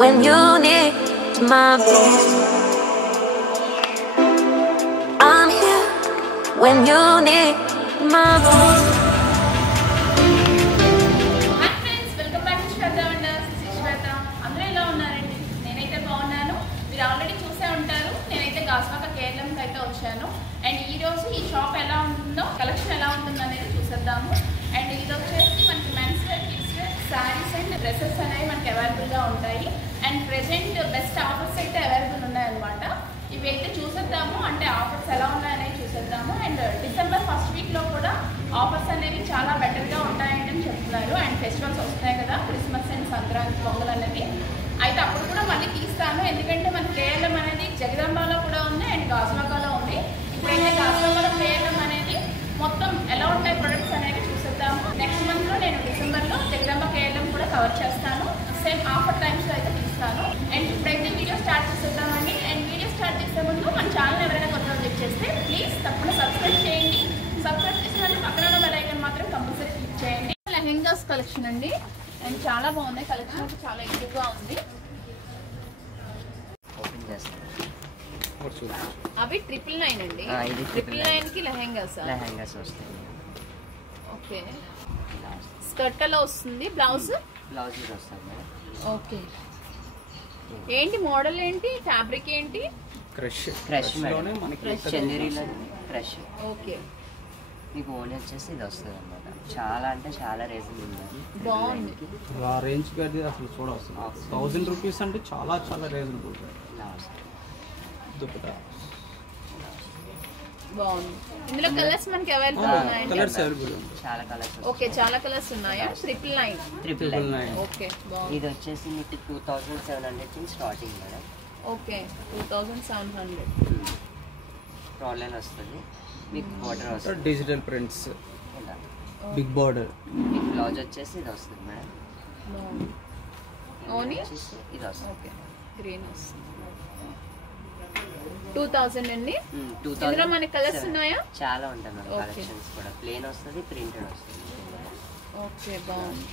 when you need my voice. I'm here when you need my voice. Hi friends, welcome back to Shweta Wonders. This is Shweta. అందరూ ఎలా ఉన్నారండి? నేనైతే బాగున్నాను. మీరు already చూసే ఉంటారు. నేనైతే గాజువాక కేరళంకి అయితే వచ్చాను. అండ్ ఈ రోజు ఈ షాప్ ఎలా ఉంటుందో, కలెక్షన్ ఎలా ఉంటుందో అనేది చూసేద్దాము. అండ్ ఇది వచ్చేసి మనకి men's wear, kids wear, saris and dresses అనేవి మనకి అవైలబుల్గా ఉంటాయి. అండ్ ప్రెజెంట్ బెస్ట్ ఆఫర్స్ అయితే అవైలబుల్ ఉన్నాయన్నమాట. ఇవి అయితే చూసేద్దాము, అంటే ఆఫర్స్ ఎలా ఉన్నాయనేవి చూసేద్దాము. అండ్ డిసెంబర్ ఫస్ట్ వీక్లో కూడా ఆఫర్స్ అనేవి చాలా బెటర్గా ఉంటాయని చెప్తున్నారు. అండ్ ఫెస్టివల్స్ వస్తున్నాయి కదా, క్రిస్మస్ అండ్ సంక్రాంతి, పొంగల్ అనేది. అయితే అప్పుడు కూడా మళ్ళీ తీస్తాను, ఎందుకంటే మన కేరళం అనేది జగదాంబలో కూడా ఉంది అండ్ గాజువాకలో ఉంది. ఇప్పుడైతే గాజువాకలో కేరళం అనేది మొత్తం ఎలా ఉంటాయి ప్రొడక్ట్స్ అనేవి చూసేద్దాము. నెక్స్ట్ మంత్లో నేను డిసెంబర్లో జగదాంబ కేరళం కూడా కవర్ చేస్తాను. సేమ్ ఆఫర్ టైమ్స్లో అయితే తీస్తాను. అండ్ ఇప్పుడైతే వీడియో స్టార్ట్ చేసేద్దామండి. అండ్ వీడియో స్టార్ట్ చేసే ముందు మన ఛానల్ ఎవరైనా కొత్తగా చెక్ చేస్తే ప్లీజ్ తప్పకుండా సబ్స్క్రైబ్ చేయండి. సబ్స్క్రైబ్ చేసిన వాళ్ళు పక్కన ఉన్న బెల్ ఐకాన్ మాత్రం కంపల్సరీ క్లిక్ చేయండి. లెహెంగాస్ కలెక్షన్ అండి. అండ్ చాలా బాగున్నాయి, కలెక్షన్ అయితే చాలా ఎక్కువగా ఉంది. అవి 999 అండి. 999 కి లెహెంగాస్ వస్తాయి. ఓకే, స్కర్ట్ అలా వస్తుంది, బ్లౌజ్ వస్తుంది. ఓకే, ఏంటి మోడల్, ఏంటి ఫ్యాబ్రిక్, ఏంటి? క్రష్ మనకి చందేరీలో క్రష్. ఓకే, మీకు ఓన్ వచ్చేసి ఇది వస్తుంది అన్నమాట. చాలా అంటే చాలా రీజనబుల్ బాగుంది. రేంజ్ అది అసలు చూడవచ్చు. 1000 రూపీస్ అంటే చాలా చాలా రీజనబుల్. దుపట్టా బాగుంది. ఇందులో కలర్స్ మనకి అవైలబుల్ ఉన్నాయండి. కలర్స్ అవైలబుల్ చాలా కలర్స్. ఓకే, చాలా కలర్స్ ఉన్నాయా? 999. ఓకే, బాగుంది. ఇది వచ్చేసి మీకు 2700 స్టార్టింగ్ మేడం. ఓకే, 2700 ప్రాబ్లమ్ వస్తుంది. మీకు బార్డర్ వస్తుంది, డిజిటల్ ప్రింట్స్, బిగ్ బార్డర్. మీకు బ్లౌజ్ వచ్చేసి ఇది వస్తుంది మేడం. బాగుంది. ఓని ఇది వస్తుంది. ఓకే, గ్రీన్ వస్తుంది. 2000 అండి. 2000. ఇందులో మన కలర్స్ ఉన్నాయా? చాలా ఉంటాయి మేడం. కలెక్షన్స్ కూడా ప్లేన్ వస్తుంది, ప్రింటెడ్ వస్తుంది. ఓకే, బాగుంది.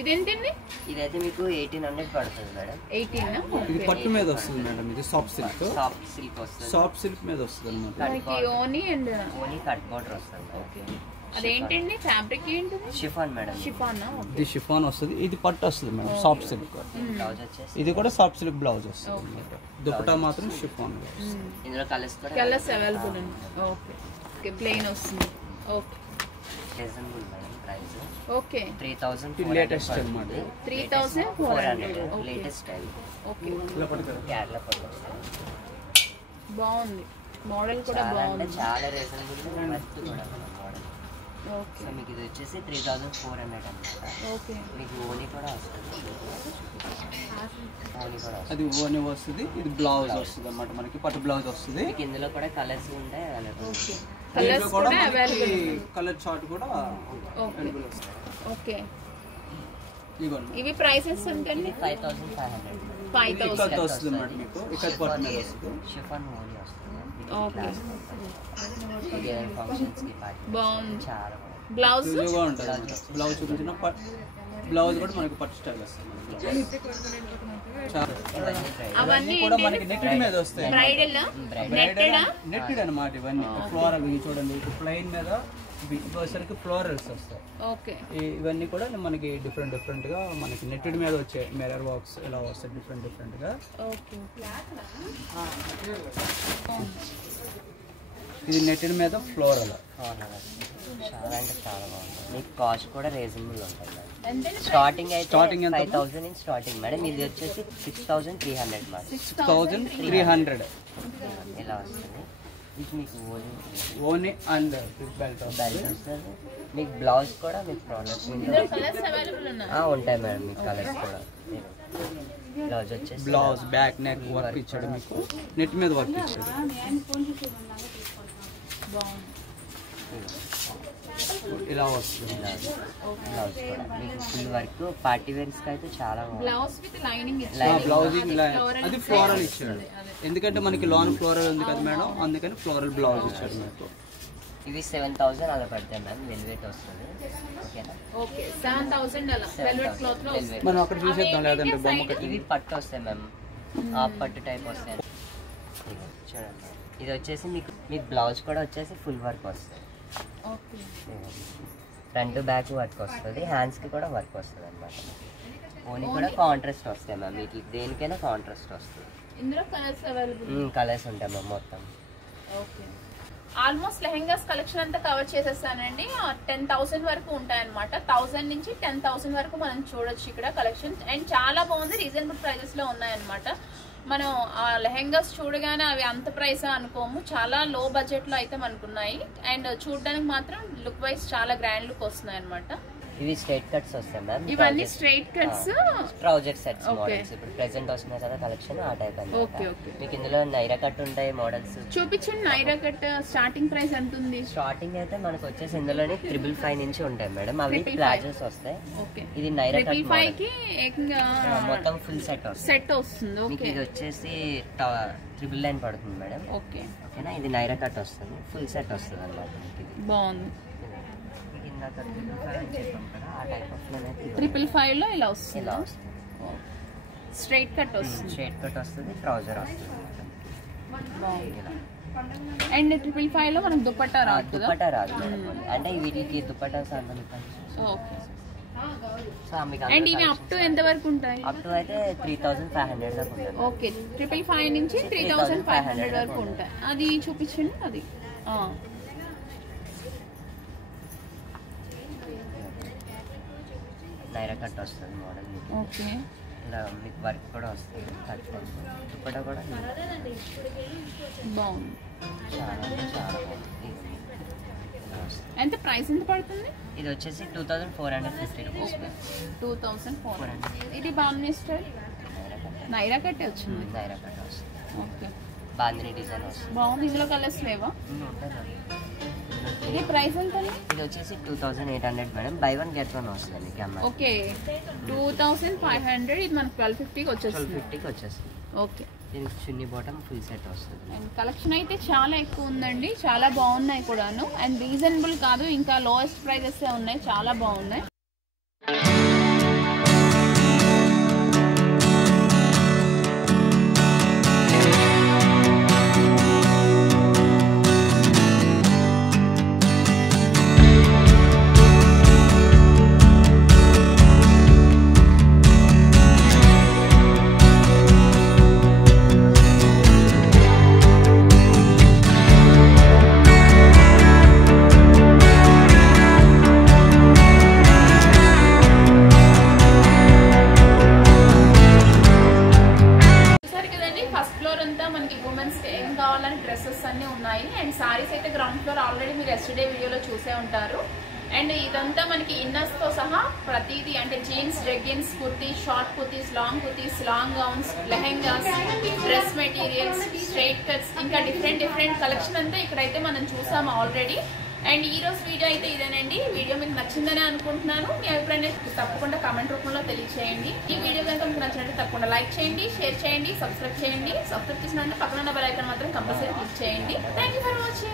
ఇదేంటండి? ఇదైతే మీకు 1800 పడుతుంది మేడం. 18. ఇది పట్టు మీద వస్తుంది మేడం. ఇది సాఫ్ట్ సిల్క్. సాఫ్ట్ సిల్క్ వస్తుంది. సాఫ్ట్ సిల్క్ మీద వస్తుంది అన్నమాట. ఓని అండ్ ఓన్లీ కట్ బార్డర్ వస్తుంది. ఓకే, అదేంటండి ఫ్యాబ్రిక్ ఏంటిది? Chiffon madam. షిఫానా? ఇది షిఫాన్ వస్తుంది. ఇది పట్టు వస్తుంది మేడం, సాఫ్ట్ సిల్క్. బ్లౌజ్ వచ్చేసి ఇది కూడా సాఫ్ట్ సిల్క్ బ్లౌజ్ వస్తుంది. దుపట్టా మాత్రం షిఫాన్. ఇందులో కలర్స్ కూడా కలర్స్ అవైలబుల్ ఉంది. ఓకే, ఓకే, ప్లెయిన్ వస్తుంది. Okay, reasonable madam. Price okay, 3000 latest అన్నమాట. 3400. Latest style. ఓకే, కేరళ పట్టు వస్తుంది. బాగుంది. మోడల్ కూడా చాలా అంటే బాగుంది. చాలా రీజనబుల్ వర్త్ కూడా మేడం మోడల్. ఓకే, సో మీకు ఇది వచ్చేసి 3400 అన్నమాట. ఓకే, మీకు ఓనీ కూడా వస్తుంది. ఓనీ కూడా వస్తుంది. అది ఓని వస్తుంది. ఇది బ్లౌజ్ వస్తుంది అన్నమాట. మనకి పట్టు బ్లౌజ్ వస్తుంది. మీకు ఇందులో కూడా కలర్స్ ఉంటాయి అవైలబుల్. ఓకే, దీంట్లో కలర్స్ కూడా కూడా అవైలబుల్. కలర్ చార్ట్ కూడా ఓకే, అవైలబుల్ వస్తుంది. ఓకే. ఇదిగోండి. ఇవి ప్రైసెస్ ఉంటుంది. 5500. 5000. ఇక్కత్ వస్తుంది అన్నమాట. మీకు ఇక్కత్ పట్టు మీద వస్తుంది. షిఫాన్ ఓనీ వస్తుంది. ఓకే, ఫంక్షన్స్ కి పార్టీ బాగుంది. చాలా బాగుంది. బ్లౌజ్ ఈజీగా ఉంటుంది. బ్లౌజ్ చూపించిన బ్లౌజ్ కూడా మనకి పట్టు స్టైల్ వస్తుంది. అవన్నీ కూడా మనకి నెట్టెడ్ మీద వస్తాయి. బ్రైడల్ నెట్టెడా? నెట్టెడ్ అన్నమాట. ఇవన్నీ ఫ్లోరల్. ఇవి చూడండి, ప్లెయిన్ మీద వచ్చేసరికి ఫ్లోరల్స్ వస్తాయి. ఓకే, ఇవన్నీ కూడా మనకి డిఫరెంట్ గా మనకి నెట్టెడ్ మీద వచ్చే మిర్రర్ వర్క్స్ ఇలా వస్తాయి డిఫరెంట్ గా. ఓకే, ఇది నెట్టెడ్ మీద ఫ్లోరల్. చాలా అంటే చాలా బాగుంది. మీకు కాస్ట్ కూడా రీజనబుల్ ఉంటుంది. ఎంత? స్టార్టింగ్ అయితే స్టార్టింగ్ ఎంత? 5000 ఇన్ స్టార్టింగ్ మేడం. ఇది వచ్చేసి 6300 మార్క్. 6300 ఇలా వస్తుంది. ఇది మీకు ఓనీ అండ్ బెల్ట్ బెల్ట్ వస్తుంది. మీకు బ్లౌజ్ కూడా మీకు ప్రోడక్ట్ కలర్స్ అవైలబుల్ ఉన్నాయి. ఉంటాయి మేడం. మీకు కలర్స్ కూడా. బ్లౌజ్ వచ్చేసి బ్లౌజ్ బ్యాక్ నెక్ వర్క్ ఇచ్చాడు. మీకు నెట్ మీద వర్క్ ఇచ్చాడు. బాగుంది. ఇలా వస్తుంది. బ్లౌజ్ కూడా మీకు ఫుల్ వర్క్ పార్టీ వేర్స్ అయితే చాలా బాగుంది. బ్లౌజ్ విత్ లైనింగ్ బ్లౌజ్ అది ఫ్లోరల్ ఇచ్చాడు. ఎందుకంటే మనకి లోన్ ఫ్లోరల్ ఉంది కదా మేడం, అందుకని ఫ్లోరల్ బ్లౌజ్ ఇచ్చాడు మీకు. ఇవి 7000 అలా పడతాయి మ్యామ్, వెల్వెట్ వస్తుంది. ఓకేనా? ఓకే 7000 అలా వెల్వెట్ క్లాత్ లో వస్తుంది. మనం అక్కడ చూసేద్దాం, లేదంటే బొమ్మ కట్టి. ఇవి పట్టు వస్తాయి మ్యామ్, హాఫ్ పట్టు టైప్ వస్తాయి. చూడండి, ఇది వచ్చేసి మీకు బ్లౌజ్ కూడా వచ్చేసి ఫుల్ వర్క్ వస్తుంది. ఓకే ఫ్రంట్ బ్యాక్ వర్క్ వస్తుంది, హ్యాండ్స్కి కూడా వర్క్ వస్తుంది అనమాట. ఓన్లీ కూడా కాంట్రాస్ట్ వస్తాయి మ్యామ్, వీటికి దేనికైనా కాంట్రాస్ట్ వస్తుంది. ఇందులో కలర్స్ అవైలబుల్, కలర్స్ ఉంటాయి మ్యామ్ మొత్తం. ఓకే ఆల్మోస్ట్ లెహెంగాస్ కలెక్షన్ అంతా కవర్ చేసేస్తానండి. 10,000 వరకు ఉంటాయన్నమాట. 1000 నుంచి 10,000 వరకు మనం చూడొచ్చు ఇక్కడ కలెక్షన్. అండ్ చాలా బాగుంది, రీజనబుల్ ప్రైజెస్ లో ఉన్నాయన్నమాట. మనం ఆ లెహెంగాస్ చూడగానే అవి అంత ప్రైస్ అనుకోము, చాలా లో బడ్జెట్ లో అయితే మనకు ఉన్నాయి. అండ్ చూడడానికి మాత్రం లుక్ వైజ్ చాలా గ్రాండ్ లుక్ వస్తున్నాయి అనమాట. ఇవి స్ట్రైట్ కట్స్ వస్తాయి మ్యామ్, ఇవన్నీ straight cuts trouser sets models. ఇప్పుడు ప్రెసెంట్ వస్తున్నాయి కదా కలెక్షన్, ఆ టైప్ ఓకే ఓకే. మీకు ఇందులో నైరా కట్ ఉంటాయి మోడల్స్. చూపించండి, నైరా కట్ స్టార్టింగ్ ప్రైస్ ఎంత ఉంది? స్టార్టింగ్ అయితే మనకు వచ్చేసి ఇందులోనే 555 నుంచి ఉంటాయి మేడం, అవి ప్లాజోస్ వస్తాయి. ఓకే ఇది నైరా కట్ 555 కి ఏకంగా మొత్తం ఫుల్ సెట్ వస్తుంది. సెట్ వస్తుంది. మీకు ఓకే ఇది వచ్చేసి 999 పడుతుంది మేడం. ఓకే ఓకేనా? ఇది నైరా కట్ వస్తుంది, ఫుల్ సెట్ వస్తుంది అన్నమాట. మీకు ఇది బాగుంది. మీకు ఇందాక 555 అని చెప్పాం కదా, ఆ టైప్ ఆఫ్ లోనే 555 లో ఇలా వస్తుంది. ఇలా వస్తుంది. స్ట్రైట్ కట్ వస్తుంది. స్ట్రైట్ కట్ వస్తుంది, ట్రౌజర్ వస్తుంది. ఇలా అండ్ 555 లో మనకు దుపట్టా రాదు కదా? దుపట్టా రాదు అంటే వీటికి దుపట్టా సార్. ఓకే. సో మీకు అండ్ ఇవి అప్ టు ఎంత వరకు ఉంటాయి? అప్ టు అయితే 3500 దాకా ఉంటుంది. ఓకే 555 నుంచి 3500 వరకు ఉంటాయి. అది చూపించండి. అది నైరా కట్ వస్తుంది మోడల్. ఓకే ఇలా మీకు వర్క్ కూడా వస్తుంది, కట్ దుపట్టా కూడా బాగుంది. చాలా చాలా బాగుంది. ఎంత ప్రైస్ ఎంత పడుతుంది? ఇది వచ్చేసి 2450 రూపీస్. 2400. ఇది బాగుంది స్టైల్, నైరా కట్టే వచ్చింది. నైరా కట్ వస్తుంది. ఓకే బాందిని డిజైన్ వస్తుంది. బాగుంది. ఇందులో కలర్స్ లేవా? ఇది ప్రైస్ ఎంత? ఇది వచ్చేసి 2800 మేడం, బై 1 గెట్ 1 వస్తుంది మీకు అమ్మాయి. ఓకే 2500. ఇది మనకు 1250కి వచ్చేస్తుంది. 1250కి వచ్చేస్తుంది. ఓకే. దీనికి చున్నీ బాటమ్ ఫుల్ సెట్ వస్తుంది. అండ్ కలెక్షన్ అయితే చాలా ఎక్కువ ఉందండి, చాలా బాగున్నాయి కూడాను. అండ్ రీజనబుల్ కాదు, ఇంకా లోయెస్ట్ ప్రైజెస్ ఉన్నాయి, చాలా బాగున్నాయి. డ్రెస్సెస్ అన్నీ ఉన్నాయి. అండ్ సారీస్ అయితే గ్రౌండ్ ఫ్లోర్ ఆల్రెడీ మీరు ఎస్టర్డే వీడియోలో చూసే ఉంటారు. అండ్ ఇదంతా మనకి ఇన్నర్స్తో సహా ప్రతిదీ, అంటే jeans, leggings, kurtis, short kurtis, long kurtis, long gowns, lehengas, dress materials, straight cuts, ఇంకా డిఫరెంట్ కలెక్షన్ అంతా ఇక్కడైతే మనం చూసాము ఆల్రెడీ. అండ్ ఈ రోజు వీడియో అయితే ఇదేనండి. వీడియో మీకు నచ్చిందని అనుకుంటున్నాను. మీ అభిప్రాయాన్ని తప్పకుండా కామెంట్ రూపంలో తెలియచేయండి. ఈ వీడియో కనుక మీకు నచ్చినట్టు తప్పకుండా లైక్ చేయండి, షేర్ చేయండి, సబ్స్క్రైబ్ చేయండి. సబ్స్క్రైబ్ చేసిన పక్కన బెల్ ఐకాన్ మాత్రం కంపల్సరీ క్లిక్ చేయండి. Thank you for watching.